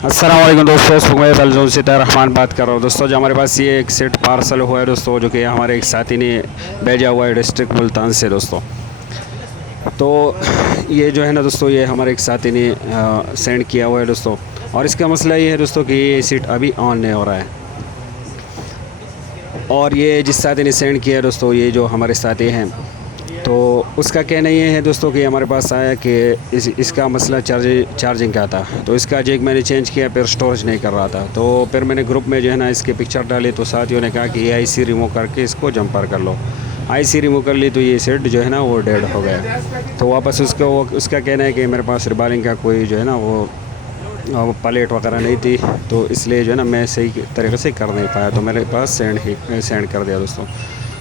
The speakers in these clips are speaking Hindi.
अस्सलाम वालेकुम दोस्तों, मैं बलजोन से रहमान बात कर रहा हूँ। दोस्तों जो हमारे पास ये एक सेट पार्सल हुआ है दोस्तों, जो कि हमारे एक साथी ने भेजा हुआ है डिस्ट्रिक्ट मुल्तान से दोस्तों। तो ये जो है ना दोस्तों, ये हमारे एक साथी ने सेंड किया हुआ है दोस्तों। और इसका मसला ये है दोस्तों कि ये सेट अभी ऑन नहीं हो रहा है। और ये जिस साथी ने सेंड किया है दोस्तों, ये जो हमारे साथी हैं, तो उसका कहना ये है दोस्तों कि हमारे पास आया कि इसका मसला चार्जिंग का था। तो इसका जैक मैंने चेंज किया, फिर स्टोरेज नहीं कर रहा था। तो फिर मैंने ग्रुप में जो है ना इसके पिक्चर डाली, तो साथियों ने कहा कि ये आईसी रिमूव करके इसको जंपर कर लो। आईसी रिमूव कर ली तो ये सेट जो है ना वो डेड हो गया। तो वापस उसका कहना है कि मेरे पास रिबालिंग का कोई जो है ना वो प्लेट वगैरह नहीं थी, तो इसलिए जो है ना मैं सही तरीके से कर नहीं पाया, तो मेरे पास सेंड कर दिया दोस्तों।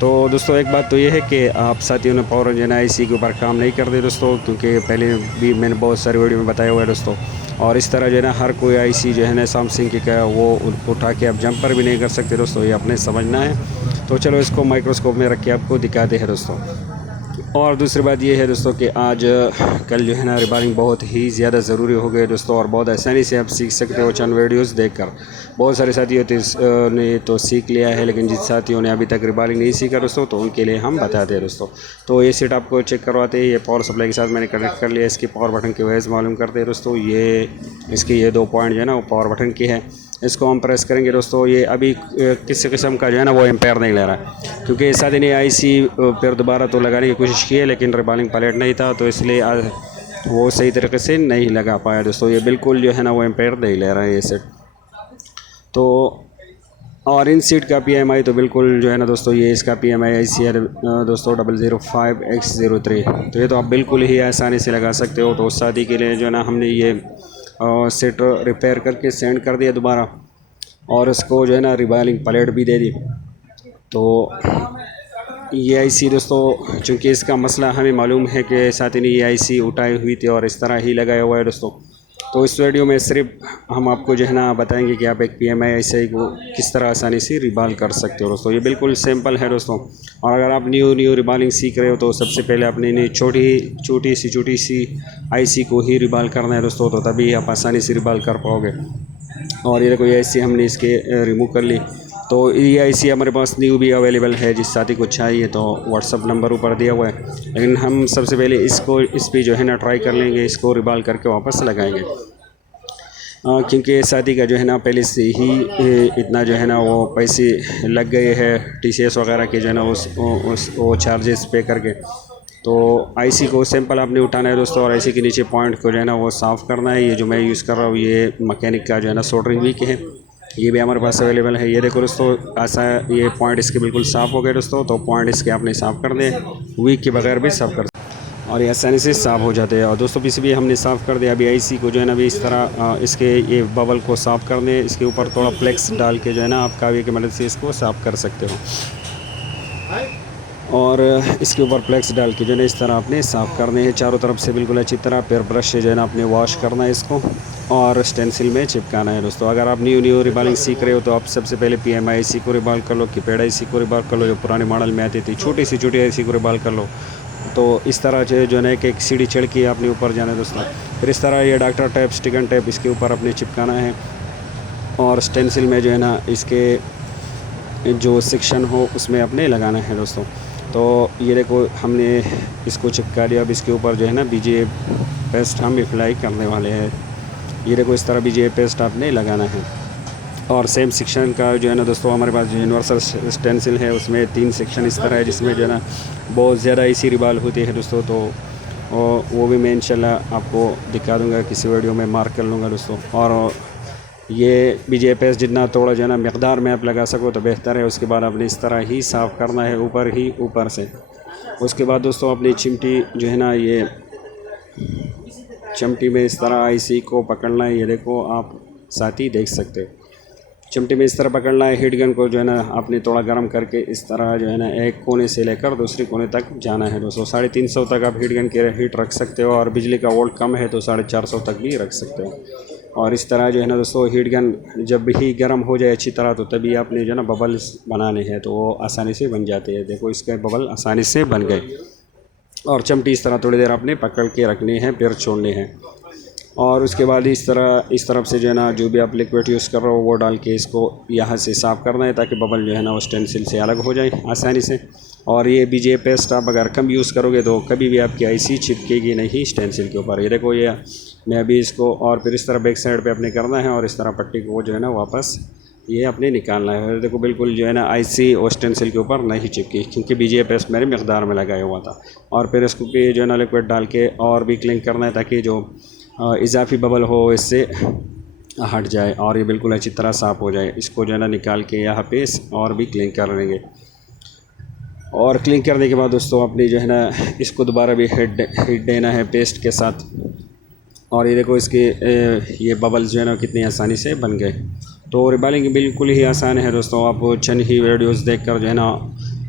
तो दोस्तों एक बात तो ये है कि आप साथियों ने पावर जो है ना आईसी के ऊपर काम नहीं कर दे दोस्तों, क्योंकि पहले भी मैंने बहुत सारी वीडियो में बताया हुआ है दोस्तों। और इस तरह जो है ना हर कोई आईसी जो है ना सैमसंग की का वो उठा के आप जंपर भी नहीं कर सकते दोस्तों, ये अपने समझना है। तो चलो इसको माइक्रोस्कोप में रख के आपको दिखाते हैं दोस्तों। और दूसरी बात ये है दोस्तों कि आज कल जो है ना रिबालिंग बहुत ही ज़्यादा ज़रूरी हो गई दोस्तों, और बहुत आसानी से आप सीख सकते हो चंद वीडियोस देखकर। बहुत सारे साथियों ने तो सीख लिया है, लेकिन जिस साथियों ने अभी तक रिबालिंग नहीं सीखा दोस्तों, तो उनके लिए हम बताते हैं दोस्तों। तो ये सेट आपको चेक करवाते हैं। ये पावर सप्लाई के साथ मैंने कनेक्ट कर लिया। इसकी पावर बटन की वजह मालूम करते हैं दोस्तों। ये इसकी ये 2 पॉइंट जो है ना वो पावर बटन की है। इसको हम प्रेस करेंगे दोस्तों, ये अभी किसी किस्म का जो है ना वो एम्पेयर नहीं ले रहा है, क्योंकि इस साथी ने आईसी फिर दोबारा तो लगाने की कोशिश की है, लेकिन रिबालिंग प्लेट नहीं था, तो इसलिए वो सही तरीके से नहीं लगा पाया दोस्तों। ये बिल्कुल जो है ना वो एम्पेयर नहीं ले रहा है ये सेट। तो और इन सीट का PMI तो बिल्कुल जो है ना दोस्तों, ये इसका PMI IC है दोस्तों 005X03। तो ये तो आप बिल्कुल ही आसानी से लगा सकते हो। तो उस शादी के लिए जो है ना हमने ये सेट रिपेयर करके सेंड कर दिया दोबारा, और उसको जो है ना रिबालिंग प्लेट भी दे दी। तो ये आईसी दोस्तों, चूँकि इसका मसला हमें मालूम है कि साथी ने ये आईसी उठाई हुई थी और इस तरह ही लगाया हुआ है दोस्तों। तो इस वीडियो में सिर्फ हम आपको जो है ना बताएंगे कि आप एक PMI IC को किस तरह आसानी से रिबाल कर सकते हो दोस्तों। ये बिल्कुल सिंपल है दोस्तों। और अगर आप न्यू रिबालिंग सीख रहे हो, तो सबसे पहले अपने छोटी सी IC को ही रिबाल करना है दोस्तों, तो तभी आप आसानी से रिबाल कर पाओगे। और ये देखो ये IC हमने इसके रिमूव कर ली। तो ये IC हमारे पास न्यू भी अवेलेबल है, जिस साथी को चाहिए तो व्हाट्सअप नंबर ऊपर दिया हुआ है। लेकिन हम सबसे पहले इस पर जो है ना ट्राई कर लेंगे, इसको रिबाल करके वापस लगाएंगे। क्योंकि शादी का जो है ना पहले से ही इतना जो है ना वो पैसे लग गए हैं TCS वगैरह के जो है ना वो चार्जेस पे करके। तो IC को सिंपल आपने उठाना है दोस्तों, और IC के नीचे पॉइंट को जो है ना वो साफ़ करना है। ये जो मैं यूज़ कर रहा हूँ ये मैकेनिक का जो है ना सोल्डरिंग वीक है, ये भी हमारे पास अवेलेबल है। ये देखो दोस्तों, ऐसा ये पॉइंट इसके बिल्कुल साफ़ हो गए दोस्तों। तो पॉइंट इसके आपने साफ़ कर दें, वीक के बगैर भी साफ़ कर, और ये आसानी से साफ़ हो जाते हैं। और दोस्तों PCB हमने साफ़ कर दिया। अभी IC को जो है ना अभी इस तरह इसके ये बबल को साफ़ कर दें। इसके ऊपर थोड़ा फ्लेक्स डाल के जो है ना आप कावे की मदद से इसको साफ़ कर सकते हो। और इसके ऊपर फ्लेक्स डाल के जो है ना इस तरह आपने साफ़ करने हैं चारों तरफ से बिल्कुल अच्छी तरह। फिर ब्रश से जो है ना आपने वॉश करना है इसको, और स्टेंसिल में चिपकाना है दोस्तों। अगर आप न्यू रिबालिंग सीख रहे हो, तो आप सबसे पहले PMI IC को रिबाल कर लो, कीपैड IC को रिबाल कर लो, जो पुराने मॉडल में आती थी छोटी IC को रिबाल कर लो। तो इस तरह जो है ना एक सीढ़ी चढ़ के आपने ऊपर जाना है दोस्तों। फिर इस तरह ये डॉक्टर टैप, स्टिकन टैप इसके ऊपर अपने चिपकाना है, और स्टेंसिल में जो है ना इसके जो सेक्शन हो उसमें अपने लगाना है दोस्तों। तो ये देखो हमने इसको चिपका लिया। अब इसके ऊपर जो है ना BGA पेस्ट हम अप्लाई करने वाले हैं। ये देखो इस तरह BGA पेस्ट आपने लगाना है। और सेम सेक्शन का जो है ना दोस्तों, हमारे पास जो यूनिवर्सल स्टेंसिल है उसमें 3 सेक्शन इस तरह है, जिसमें जो है ना बहुत ज़्यादा IC रिबाल होती है दोस्तों। तो वो भी मैं इंशाल्लाह आपको दिखा दूँगा, किसी वीडियो में मार्क कर लूँगा दोस्तों। और ये BGA पेस्ट जितना थोड़ा जो है ना मकदार में आप लगा सको तो बेहतर है। उसके बाद आपने इस तरह ही साफ़ करना है ऊपर से। उसके बाद दोस्तों अपनी चिमटी जो है ना, ये चिमटी में इस तरह IC को पकड़ना है। ये देखो आप साथ ही देख सकते हो, चिमटी में इस तरह पकड़ना है। हीट गन को जो है ना आपने थोड़ा गर्म करके इस तरह जो है ना एक कोने से लेकर दूसरे कोने तक जाना है दोस्तों। 350 तक आप हीट गन की हीट रख सकते हो, और बिजली का वोल्ट कम है तो 450 तक भी रख सकते हो। और इस तरह जो है ना दोस्तों, हीट गन जब भी गर्म हो जाए अच्छी तरह, तो तभी आपने जो है ना बबल्स बनाने हैं, तो वो आसानी से बन जाते हैं। देखो इसके बबल आसानी से बन गए। और चिमटी इस तरह थोड़ी देर आपने पकड़ के रखनी है, फिर छोड़नी है। और उसके बाद इस तरफ से जो है ना जो भी आप लिक्विड यूज़ कर रहे हो वो डाल के इसको यहाँ से साफ़ करना है, ताकि बबल जो है ना वो स्टेंसिल से अलग हो जाए आसानी से। और ये BGA पेस्ट आप अगर कम यूज़ करोगे तो कभी भी आपकी IC चिपकेगी नहीं स्टेंसिल के ऊपर। ये देखो, ये मैं अभी इसको और फिर इस तरह बैक साइड पे अपने करना है और इस तरह पट्टी को जो है ना वापस ये अपने निकालना है। देखो बिल्कुल जो है ना IC और स्टेंसिल के ऊपर नहीं चिपकी, क्योंकि BGA पेस्ट मेरे मकदार में लगाया हुआ था। और फिर इसको भी जो है ना लिक्विड डाल के और भी क्लीन करना है, ताकि जो इजाफी बबल हो इससे हट जाए और ये बिल्कुल अच्छी तरह साफ़ हो जाए। इसको जो है ना निकाल के यहाँ पे और भी क्लीन कर लेंगे। और क्लीन करने के बाद दोस्तों अपनी जो है ना इसको दोबारा भी हीट देना है पेस्ट के साथ। और ये देखो इसके ये बबल्स जो है ना कितनी आसानी से बन गए। तो रिबालिंग बिल्कुल ही आसान है दोस्तों, आप चंद ही वीडियोस देखकर जो है ना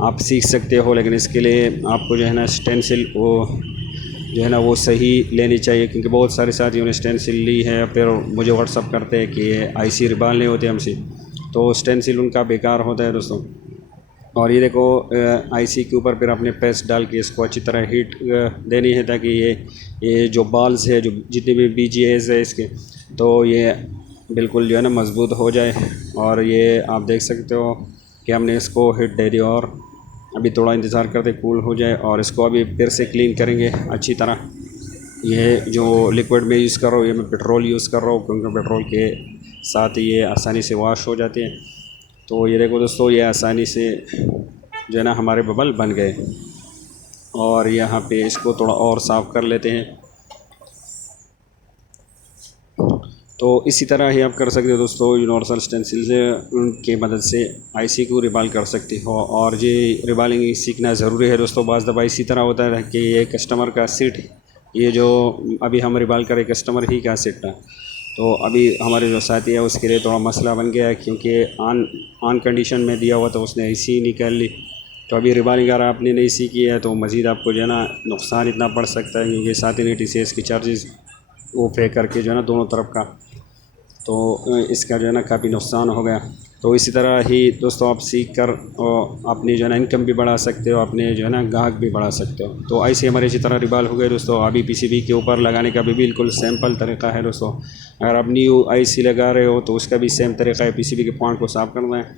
आप सीख सकते हो। लेकिन इसके लिए आपको जो है ना स्टेंसिल वो जो है ना वो सही लेनी चाहिए, क्योंकि बहुत सारे साथियों ने स्टेंसिल ली है फिर मुझे व्हाट्सअप करते हैं कि ये IC रिबाल नहीं होते हमसे, तो स्टेंसिल उनका बेकार होता है दोस्तों। और ये देखो IC के ऊपर फिर अपने पेस्ट डाल के इसको अच्छी तरह हीट देनी है, ताकि ये जो बाल्स है जो जितने भी BGAs है इसके, तो ये बिल्कुल जो है ना मजबूत हो जाए। और ये आप देख सकते हो कि हमने इसको हीट दे दी और अभी थोड़ा इंतज़ार करते कूल हो जाए और इसको अभी फिर से क्लीन करेंगे अच्छी तरह। ये जो लिक्विड में यूज़ कर रहा हूँ ये मैं पेट्रोल यूज़ कर रहा हूँ, क्योंकि पेट्रोल के साथ ये आसानी से वॉश हो जाते हैं। तो ये देखो दोस्तों, ये आसानी से जो है ना हमारे बबल बन गए। और यहाँ पे इसको थोड़ा और साफ़ कर लेते हैं। तो इसी तरह ही आप कर सकते हो दोस्तों, यूनिवर्सल स्टेंसिल से उनकी मदद से IC को रिबाल कर सकते हो। और ये रिबालिंग सीखना ज़रूरी है दोस्तों। बाज़ दफ़ा इसी तरह होता है कि ये कस्टमर का सीट, ये जो अभी हम रिबाल करें कस्टमर ही का सीट था, तो अभी हमारे जो साथी है उसके लिए थोड़ा मसला बन गया है, क्योंकि ऑन कंडीशन में दिया हुआ था, उसने IC निकाल ली। तो अभी रिबालिंग अगर आपने नहीं सीखी है तो मज़ीद आपको जो है ना नुकसान इतना पड़ सकता है, क्योंकि साथ ही TCS की चार्जेस वो पे करके जो है ना दोनों तरफ का, तो इसका जो है ना काफ़ी नुकसान हो गया। तो इसी तरह ही दोस्तों आप सीख कर अपनी जो है ना इनकम भी बढ़ा सकते हो, अपने जो है ना ग्राहक भी बढ़ा सकते हो। तो ऐसे हमारे इसी तरह रिबाल हो गए दोस्तों। अभी PCB के ऊपर लगाने का भी बिल्कुल सिंपल तरीका है दोस्तों। अगर आप न्यू IC लगा रहे हो तो उसका भी सेम तरीका है, PCB के पॉइंट को साफ़ करना है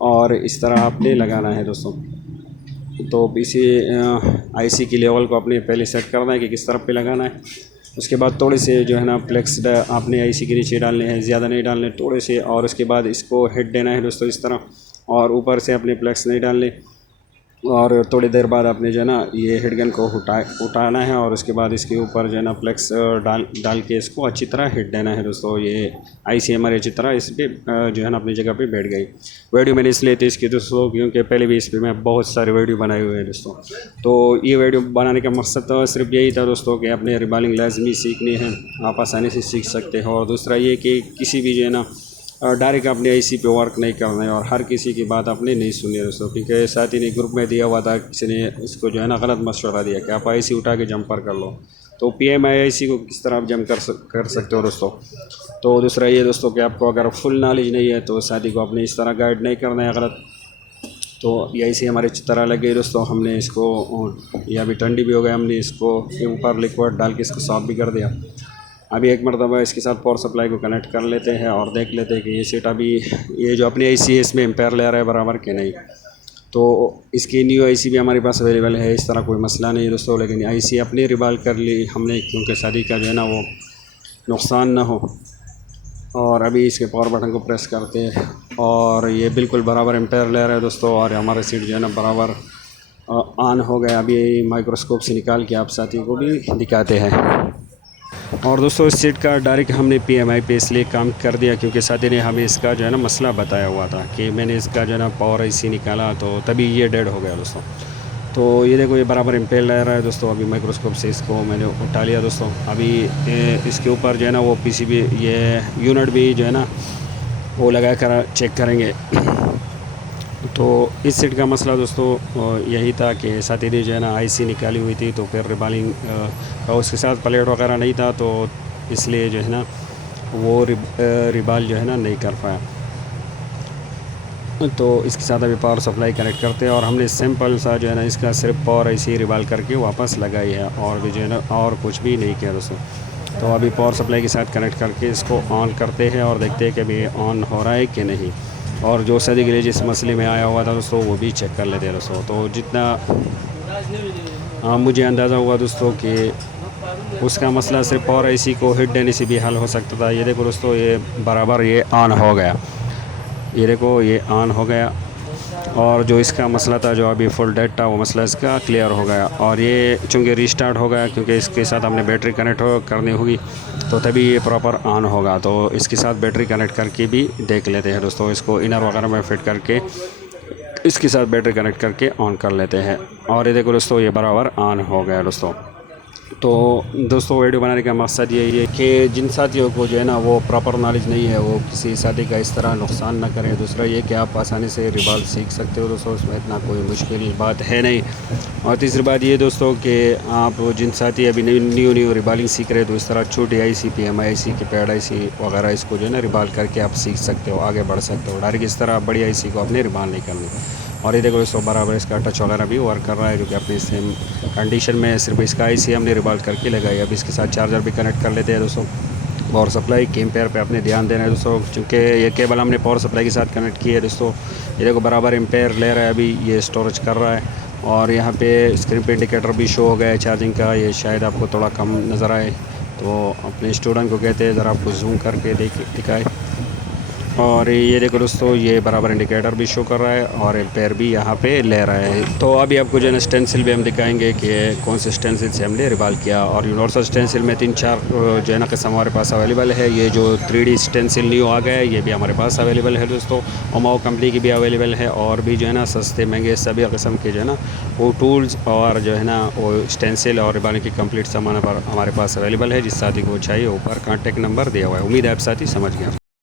और इस तरह आपने लगाना है दोस्तों। तो IC की लेवल को आपने पहले सेट करना है कि किस तरफ पे लगाना है। उसके बाद थोड़े से जो है ना फ्लेक्स आपने IC के नीचे डालने हैं, ज़्यादा नहीं डालने, थोड़े से। और उसके बाद इसको हिट देना है दोस्तों इस तरह, और ऊपर से अपने फ्लेक्स नहीं डालने। और थोड़ी देर बाद आपने जो है ना ये हेड गन को उठाना है और उसके बाद इसके ऊपर जो है ना फ्लेक्स डाल के इसको अच्छी तरह हिट देना है दोस्तों। ये IC हमारी अच्छी तरह इस पर जो है ना अपनी जगह पे बैठ गई। वीडियो मैंने इसलिए थी इसकी दोस्तों, क्योंकि पहले भी इस पर मैं बहुत सारे वीडियो बनाए हुए हैं दोस्तों। तो ये वीडियो बनाने का मकसद तो सिर्फ यही था दोस्तों कि अपने रिबालिंग लाजमी सीखनी है, आप आसानी से सीख सकते हो। और दूसरा ये कि किसी भी जो है ना डायरेक्ट अपने IC पे वर्क नहीं करना है और हर किसी की बात आपने नहीं सुनी है दोस्तों, क्योंकि साथ ही ने ग्रुप में दिया हुआ था, किसी ने इसको जो है ना गलत मशवरा दिया कि आप IC उठा के जंपर कर लो। तो PMI IC को किस तरह आप जम कर सकते हो दोस्तों। तो दूसरा ये दोस्तों कि आपको अगर फुल नॉलेज नहीं है तो साथी को अपने इस तरह गाइड नहीं करना है गलत। तो ये IC हमारे अच्छी तरह लगे दोस्तों। हमने इसको या भी ठंडी भी हो गया, हमने इसको ऊपर लिक्विड डाल के इसको साफ़ भी कर दिया। अभी एक मरतबा इसके साथ पावर सप्लाई को कनेक्ट कर लेते हैं और देख लेते हैं कि ये सेट अभी ये जो अपनी IC है इसमें एम्पेयर ले रहा है बराबर के नहीं। तो इसकी न्यू IC भी हमारे पास अवेलेबल है, इस तरह कोई मसला नहीं दोस्तों। लेकिन IC अपनी रिबाल कर ली हमने, क्योंकि शादी का जो है ना वो नुकसान ना हो। और अभी इसके पावर बटन को प्रेस करते हैं और ये बिल्कुल बराबर एम्पेयर ले रहा है दोस्तों। और हमारा सीट जो है ना बराबर ऑन हो गया। अभी माइक्रोस्कोप से निकाल के आप साथियों को भी दिखाते हैं। और दोस्तों इस सीट का डायरेक्ट हमने PMI पे इसलिए काम कर दिया क्योंकि साथी ने हमें इसका जो है ना मसला बताया हुआ था कि मैंने इसका जो है ना पावर IC निकाला तो तभी ये डेड हो गया दोस्तों। तो ये देखो ये बराबर एम्पेयर ले रहा है दोस्तों। अभी माइक्रोस्कोप से इसको मैंने उठा लिया दोस्तों। अभी इसके ऊपर जो है ना वो PCB ये यूनिट भी जो है ना वो लगा कर चेक करेंगे। तो इस सेट का मसला दोस्तों यही था कि साथी ने जो है ना IC निकाली हुई थी, तो फिर रिबालिंग उसके साथ प्लेट वगैरह नहीं था, तो इसलिए जो है ना वो रिबाल जो है ना नहीं कर पाया। तो इसके साथ अभी पावर सप्लाई कनेक्ट करते हैं और हमने सिंपल सा जो है ना इसका सिर्फ पावर IC रिबाल करके वापस लगाई है और भी जो है ना और कुछ भी नहीं किया दोस्तों। तो अभी पावर सप्लाई के साथ कनेक्ट करके इसको ऑन करते हैं और देखते हैं कि अभी ऑन हो रहा है कि नहीं। और जो सदी के लिए जिस मसले में आया हुआ था दोस्तों वो भी चेक कर लेते हैं दोस्तों। तो जितना मुझे अंदाज़ा हुआ दोस्तों कि उसका मसला सिर्फ पावर आईसी को हिट देने से भी हल हो सकता था। ये देखो दोस्तों, ये बराबर ये ऑन हो गया, ये देखो ये ऑन हो गया। और जो इसका मसला था, जो अभी फुल डेड था, वो मसला इसका क्लियर हो गया। और ये चूँकि रीस्टार्ट हो गया, क्योंकि इसके साथ हमने बैटरी कनेक्ट करनी होगी, तो तभी ये प्रॉपर ऑन होगा। तो इसके साथ बैटरी कनेक्ट करके भी देख लेते हैं दोस्तों, इसको इनर वगैरह में फिट करके इसके साथ बैटरी कनेक्ट करके ऑन कर लेते हैं। और ये देखो दोस्तों, ये बराबर ऑन हो गया दोस्तों। तो दोस्तों वीडियो बनाने का मकसद यही है कि जिन साथियों को जो है ना वो प्रॉपर नॉलेज नहीं है, वो किसी साथी का इस तरह नुकसान ना करें। दूसरा ये कि आप आसानी से रिबाल सीख सकते हो दोस्तों, उसमें इतना कोई मुश्किल बात है नहीं। और तीसरी बात ये दोस्तों कि आप जिन साथी अभी न्यू रिबालिंग सीख रहे हैं, तो इस तरह छोटी आईसी, PMI आईसी की पैड आईसी वगैरह इसको जो है ना रिबाल करके आप सीख सकते हो, आगे बढ़ सकते हो। डायरेक्ट इस तरह बड़ी आईसी को आपने रिबाल नहीं करनी। और ये देखो दोस्तों, बराबर इसका टच वगैरह भी वर्क कर रहा है, जो कि अपनी सेम कंडीशन में सिर्फ इसका आईसी हमने रिबाल करके लगाई। अब इसके साथ चार्जर भी कनेक्ट कर लेते हैं दोस्तों। पावर सप्लाई के एम्पेयर पे आपने ध्यान देना है दोस्तों, क्योंकि ये केबल हमने पावर सप्लाई के साथ कनेक्ट की है दोस्तों। ये देखो बराबर एम्पेयर ले रहा है, अभी ये स्टोरेज कर रहा है। और यहाँ पे स्क्रीन पे इंडिकेटर भी शो हो गया है चार्जिंग का, ये शायद आपको थोड़ा कम नज़र आए, तो अपने स्टूडेंट को कहते हैं ज़रा आपको जूम करके दिखाए। और ये देखो दोस्तों, ये बराबर इंडिकेटर भी शो कर रहा है और एम्पेयर भी यहाँ पे ले रहा है। तो अभी आपको जो है ना स्टेंसिल भी हम दिखाएंगे कि कौन से स्टेंसिल से हमने रिबाल किया। और यूनिवर्सल स्टेंसिल में 3-4 जो है ना किस्म हमारे पास अवेलेबल है। ये जो 3D स्टेंसिल न्यू आ गया है, ये भी हमारे पास अवेलेबल है दोस्तों। ओमाओ कंपनी की भी अवेलेबल है, और भी जो है ना सस्ते महंगे सभी किस्म के जो है ना वो टूल्स और जो है ना वो स्टेंसिल और रिबालिंग की कंप्लीट सामान पर हमारे पास अवेलेबल है। जिस साथी को चाहिए ऊपर कॉन्टैक्ट नंबर दिया हुआ है। उम्मीद है आप साथी समझ गए।